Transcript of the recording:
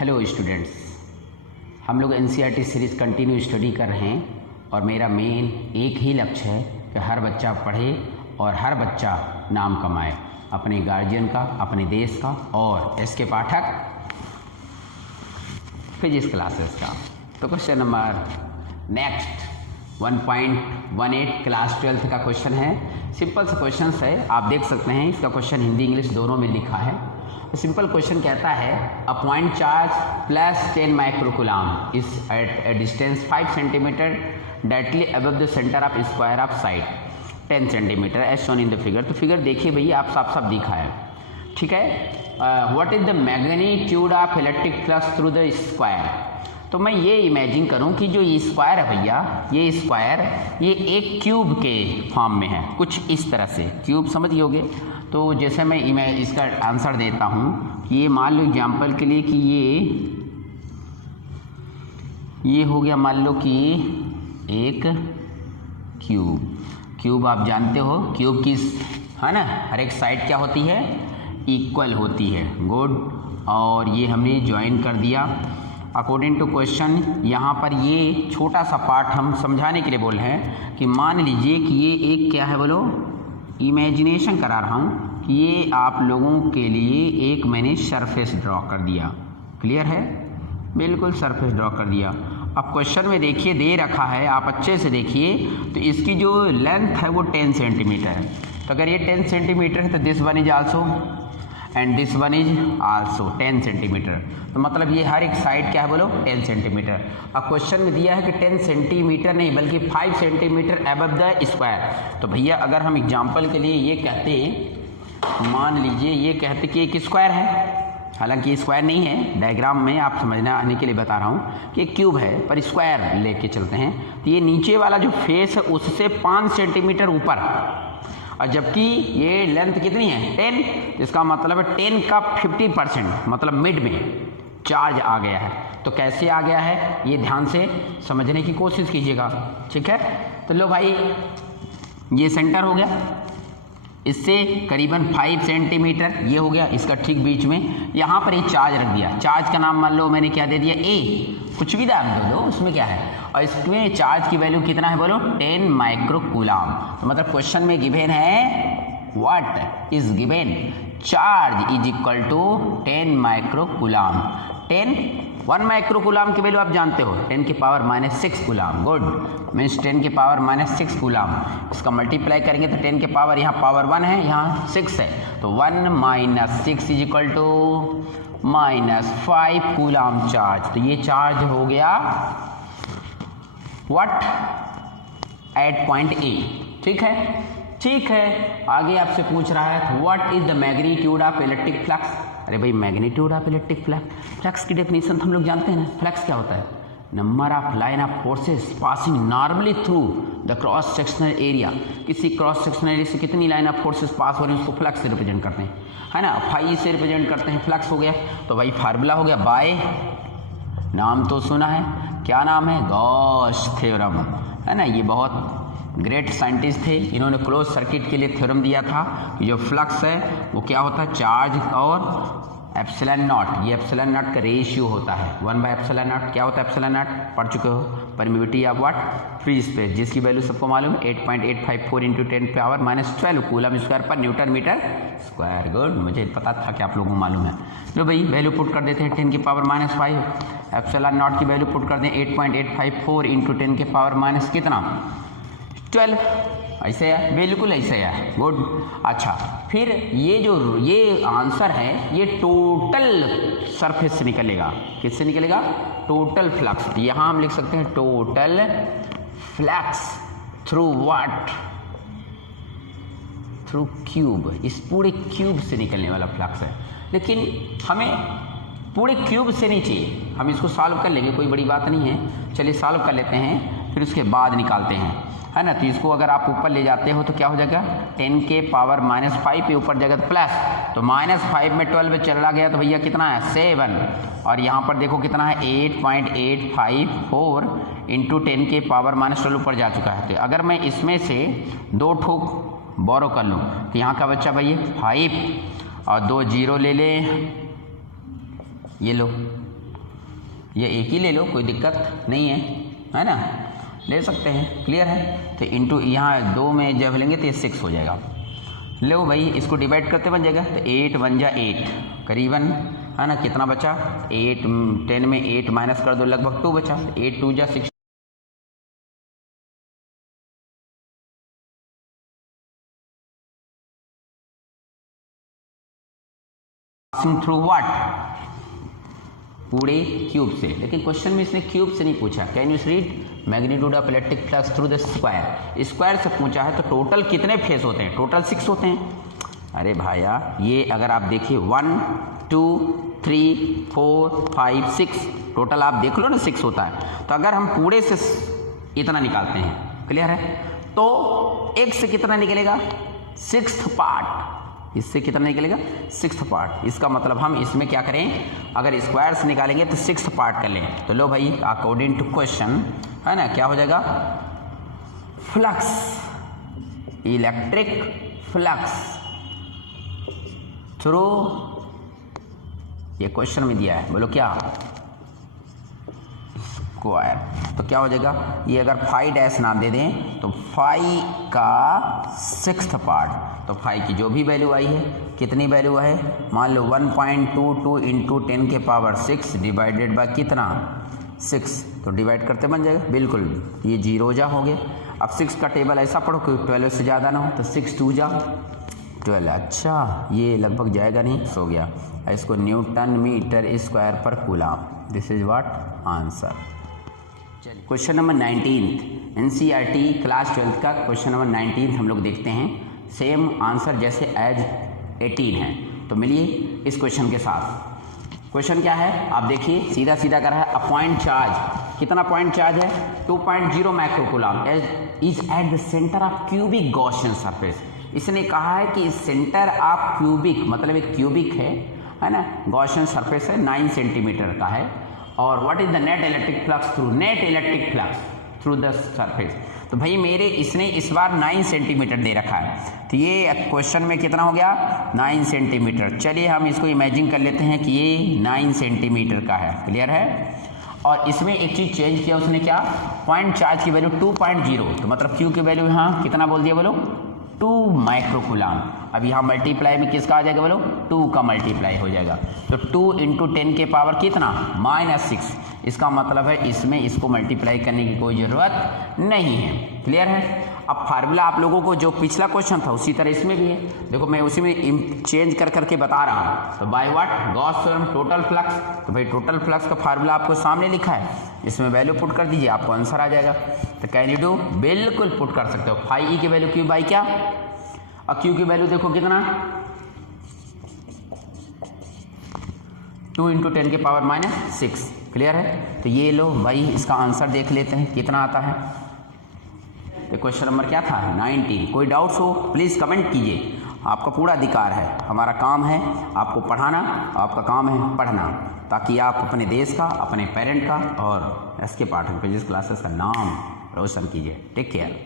Hello students, हम लोग NCERT series continue study कर रहे हैं और मेरा मेन एक ही लक्ष्य है कि हर बच्चा पढ़े और हर बच्चा नाम कमाए, अपने गार्जियन का, अपने देश का और इसके पाठक फिजिक्स क्लासेस का। तो question number next 1.18 class 12th का क्वेश्चन है। सिंपल सा क्वेश्चन है, आप देख सकते हैं इसका क्वेश्चन हिंदी इंग्लिश दोनों में लिखा है। सिंपल क्वेश्चन कहता है a point charge plus 10 microcoulomb is at a distance 5 centimetre directly above the centre of square of side 10 centimetre as shown in the figure. तो फिगर देखिए भैया, आप साफ साफ दिखा है, ठीक है। What is the magnitude of electric flux through the square. तो मैं ये इमेजिन करूं कि जो ये स्क्वायर है भैया, ये स्क्वायर ये एक क्यूब के फॉर्म में है, कुछ इस तरह से क्यूब समझ गए। तो जैसे मैं इसका आंसर देता हूँ कि ये मान लो एग्जाम्पल के लिए कि ये हो गया, मान लो कि एक क्यूब आप जानते हो क्यूब की है ना, हर एक साइड क्या होती है, इक्वल होती है। गुड, और ये हमने ज्वाइन कर दिया अकॉर्डिंग टू क्वेश्चन। यहाँ पर ये छोटा सा पार्ट हम समझाने के लिए बोल रहे हैं कि मान लीजिए कि ये एक क्या है, बोलो, इमेजिनेशन करा रहा हूँ कि ये आप लोगों के लिए एक मैंने सरफेस ड्रॉ कर दिया। क्लियर है, बिल्कुल सरफेस ड्रॉ कर दिया। अब क्वेश्चन में देखिए दे रखा है, आप अच्छे से देखिए तो इसकी जो लेंथ है वो 10 सेंटीमीटर है। तो अगर ये 10 सेंटीमीटर है तो this one is also and this one is also 10 centimetre. तो मतलब ये हर एक साइड क्या है, बोलो, 10 सेंटीमीटर। अब क्वेश्चन में दिया है कि 10 सेंटीमीटर नहीं बल्कि 5 सेंटीमीटर अबव द स्क्वायर। तो भैया अगर हम एग्जाम्पल के लिए ये कहते, मान लीजिए ये कहते कि एक स्क्वायर है, हालांकि स्क्वायर नहीं है, डायग्राम में आप समझना आने के लिए बता रहा हूँ कि क्यूब है पर स्क्वायर लेके चलते हैं। तो ये नीचे वाला जो फेस है उससे 5 सेंटीमीटर ऊपर, और जबकि ये लेंथ कितनी है 10, इसका मतलब है 10 का 50%, मतलब मिड में चार्ज आ गया है। तो कैसे आ गया है ये ध्यान से समझने की कोशिश कीजिएगा, ठीक है। तो लो भाई, ये सेंटर हो गया, इससे करीबन 5 सेंटीमीटर ये हो गया, इसका ठीक बीच में यहाँ पर ये चार्ज रख दिया। चार्ज का नाम मान लो मैंने क्या दे दिया, ए, कुछ भी दाम दे दो उसमें क्या है। और इसमें चार्ज की वैल्यू कितना है, बोलो, 10 माइक्रोकूलम। तो मतलब क्वेश्चन में गिवन है, what is given, charge is equal to 10 microcoulomb. 1 microcoulomb की वैल्यू आप जानते हो 10 की पावर -6 कूलम। गुड, मीन्स 10 की पावर -6 कूलम। इसका मल्टीप्लाई करेंगे तो 10 के पावर, यहाँ पावर 1 है, यहाँ 6 है, तो 1 - 6 is equal to -5 coulomb charge. तो ये चार्ज हो गया व्हाट, एट पॉइंट ए। ठीक है, ठीक है। आगे आपसे पूछ रहा है what is the magnitude of electric flux. अरे भाई, मैग्नीट्यूड ऑफ इलेक्ट्रिक फ्लक्स की डेफिनेशन तो हम लोग जानते हैं ना। फ्लक्स क्या होता है, number of line of forces passing normally through the cross sectional area. किसी क्रॉस सेक्शनल एरिया से कितनी लाइन ऑफ फोर्सेस पास हो रही है उसको फ्लक्स से रिप्रेजेंट करते हैं, है ना। फाई से रिप्रेजेंट करते हैं, फ्लक्स हो गया। तो भाई फार्मूला हो गया बाय, नाम तो सुना है, क्या नाम है, गॉस थ्योरम, है ना। ये बहुत ग्रेट साइंटिस्ट थे, इन्होंने क्लोज सर्किट के लिए थ्योरम दिया था कि जो फ्लक्स है वो क्या होता है, चार्ज और एप्सिलॉन नॉट, ये एप्सिलॉन नॉट का रेशियो होता है, 1/एप्सिलॉन नॉट। क्या होता है एप्सिलॉन नॉट, पढ़ चुके हो, permittivity of what, free space, जिसकी वैल्यू सबको मालूम है 8.854 × 10⁻⁻12 कूलम स्क्वायर पर न्यूटन मीटर स्क्वायर। गुड, मुझे पता था कि आप लोगों को मालूम है। लो भाई, वैल्यू पुट कर देते हैं 10 की पावर -5, एप्सिलॉन नॉट की वैल्यू पुट कर दें 8.854 × 10⁻कितना 12, ऐसे है, बिल्कुल ऐसे है। गुड, अच्छा, फिर ये आंसर है, ये टोटल सरफेस से निकलेगा। किससे निकलेगा, टोटल फ्लक्स। यहाँ हम लिख सकते हैं total flux through what, through cube. इस पूरे क्यूब से निकलने वाला फ्लक्स है, लेकिन हमें पूरे क्यूब से नहीं चाहिए, हम इसको सॉल्व कर लेंगे, कोई बड़ी बात नहीं है। चलिए सॉल्व कर लेते हैं, फिर उसके बाद निकालते हैं, है ना। तो इसको अगर आप ऊपर ले जाते हो तो क्या हो जाएगा, 10 के पावर -5 पे ऊपर जाएगा तो प्लस, तो -5 में 12 चला गया तो भैया कितना है 7, और यहाँ पर देखो कितना है 8.854 × 10 के पावर -12 ऊपर जा चुका है। तो अगर मैं इसमें से 2 ठोक बोरो कर लूँ तो यहाँ का बच्चा भैया 5 और 2 0 ले ले, ये लो ये एक ही ले लो, कोई दिक्कत नहीं है ना, ले सकते हैं। क्लियर है? तो इंटू यहाँ 2 में जब लेंगे तो ये 6 हो जाएगा। लो भाई इसको डिवाइड करते बन जाएगा, तो 8 1 जा 8 करीबन, है ना, कितना बचा 8, 10 में 8 माइनस कर दो, लगभग 2 बचा, 8 2 जा 6 थ्रू व्हाट, पूरे क्यूब से। लेकिन क्वेश्चन में इसने क्यूब से नहीं पूछा। Can you read magnitude of electric flux through the square, square से पूछा है। तो टोटल कितने फेस होते हैं? टोटल 6 होते हैं। अरे भाया ये अगर आप देखिए 1 2 3 4 5 6 टोटल आप देख लो ना 6 होता है। तो अगर हम पूरे से इतना निकालते हैं, क्लियर है, तो एक से कितना निकलेगा 6th पार्ट, इससे कितना निकलेगा 6th पार्ट। इसका मतलब हम इसमें क्या करें, अगर स्क्वायर से निकालेंगे तो 6th पार्ट कर लें। तो लो भाई अकॉर्डिंग टू क्वेश्चन, है ना, क्या हो जाएगा, फ्लक्स, इलेक्ट्रिक फ्लक्स थ्रू, ये क्वेश्चन में दिया है, बोलो क्या, स्क्वायर। तो क्या हो जाएगा, ये अगर 5 डैश नाम दे दें तो 5 का 6th पार्ट, तो 5 की जो भी वैल्यू आई है, कितनी वैल्यू है, मान लो 1.22 इंटू 10 के पावर 6 डिवाइडेड बाय कितना 6, तो डिवाइड करते बन जाएगा, बिल्कुल ये 0 जा हो गया। अब 6 का टेबल ऐसा पढ़ो कि 12 से ज़्यादा ना हो, तो 6 2 जा 12, अच्छा ये लगभग जाएगा नहीं, सो गया। इसको न्यूटन मीटर स्क्वायर पर coulomb, this is what answer. चलिए क्वेश्चन नंबर 19 एनसीईआरटी क्लास 12 का क्वेश्चन नंबर 19 हम लोग देखते हैं। सेम आंसर जैसे एज 18 है, तो मिलिए इस क्वेश्चन के साथ। क्वेश्चन क्या है आप देखिए, सीधा सीधा कर रहा है, अ पॉइंट चार्ज, कितना पॉइंट चार्ज है 2.0 microcoulomb is at the centre of cubic Gaussian surface. इसने कहा है कि सेंटर ऑफ क्यूबिक, मतलब एक क्यूबिक है ना, गॉसियन सरफेस है 9 सेंटीमीटर का है, और what is the net electric flux through, net electric flux through the surface. तो भाई मेरे इसने इस बार 9 सेंटीमीटर दे रखा है, तो ये क्वेश्चन में कितना हो गया 9 सेंटीमीटर। चलिए हम इसको इमेजिन कर लेते हैं कि ये 9 सेंटीमीटर का है, क्लियर है। और इसमें एक चीज़ चेंज किया उसने, क्या, पॉइंट चार्ज की वैल्यू 2.0, तो मतलब क्यू की वैल्यू यहाँ कितना बोल दिया बोलो 2 माइक्रोकूलम। अब यहाँ मल्टीप्लाई में किसका आ जाएगा बोलो 2 का मल्टीप्लाई हो जाएगा, तो 2 इंटू 10 के पावर कितना -6। इसका मतलब है इसमें इसको मल्टीप्लाई करने की कोई ज़रूरत नहीं है, क्लियर है। अब फार्मूला आप लोगों को जो पिछला क्वेश्चन था उसी तरह इसमें भी है, देखो मैं उसी में चेंज कर करके बता रहा हूँ। तो by what, Gauss theorem, total flux. तो भाई टोटल फ्लक्स का फार्मूला आपको सामने लिखा है, इसमें वैल्यू पुट कर दीजिए, आपको आंसर आ जाएगा। तो कैन यू डू, बिल्कुल पुट कर सकते हो। 5e की वैल्यू क्यू बाई क्या, और क्यू की वैल्यू देखो कितना 2 इंटू 10 के पावर -6, क्लियर है। तो ये लो भाई इसका आंसर देख लेते हैं कितना आता है। ये क्वेश्चन नंबर क्या था 19। कोई डाउट्स हो प्लीज़ कमेंट कीजिए, आपका पूरा अधिकार है, हमारा काम है आपको पढ़ाना, आपका काम है पढ़ना, ताकि आप अपने देश का, अपने पेरेंट का और एसके पाठक फिजिक्स क्लासेस का नाम रोशन कीजिए। Take care.